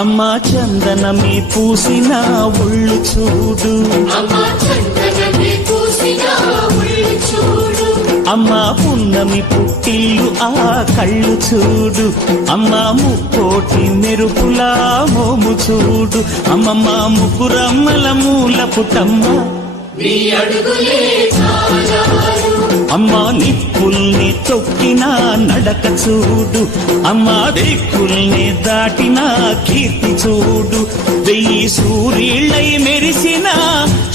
అమ్మా చందనమే పూసిన ఒళ్ళు చూడు, అమ్మా పున్నమి పుట్టిల్లు ఆ కళ్ళు చూడు, అమ్మా ముక్కోటి మెరుపులా మోము చూడు, అమ్మమ్మ ముగ్గురమ్మల మూల పుటమ్మ అమ్మా నిప్పుల్ని తొక్కిన నడక చూడు, అమ్మా దిక్కుల్ని దాటిన కీర్తి చూడు, 1000 సూర్యుళ్ళై మెరిసిన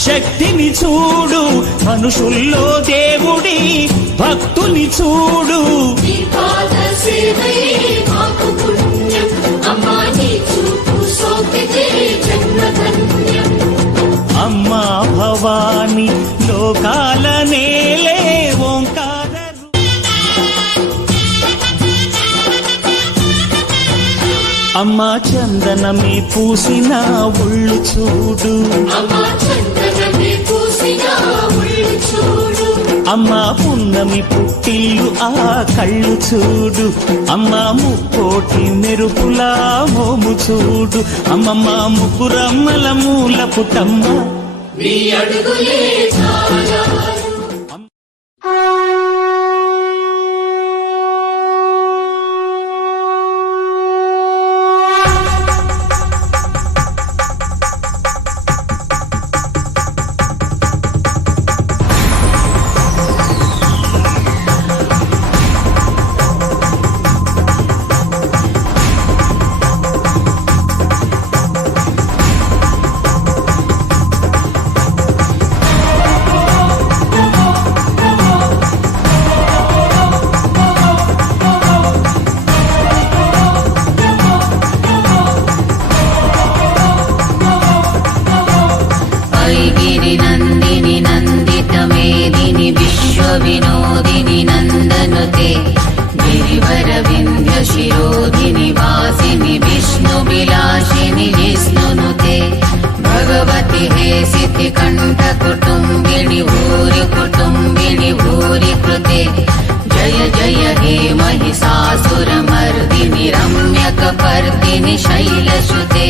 శక్తిని చూడు, మనుషుల్లో దేవుడి భక్తుని చూడు. అమ్మా భవాని లోకాల నేలే ఓంకార అమ్మా చందనమే పూసిన ఒళ్ళు చూడు, అమ్మా పున్నమి పుట్టిల్లు ఆ కళ్ళు చూడు, అమ్మా ముక్కోటి మెరుపులా మోము చూడు, అమ్మమ్మ ముగ్గురమ్మల మూల పుటమ్మ गिरिनन्दिनि नन्दितमेदिनि विश्वविनोदिनि नन्दनुते गिरिवरविन्ध्यशिरोधिनि वासिनि विष्णुविलासिनि विष्णुनुते भगवति हेसिति कण्ठकुटुम्बिनि भूरि कुटुम्बिनि भूरि कृते जय जय हे महिषासुरमर्दिनि रम्यकपर्दिनि शैलसुते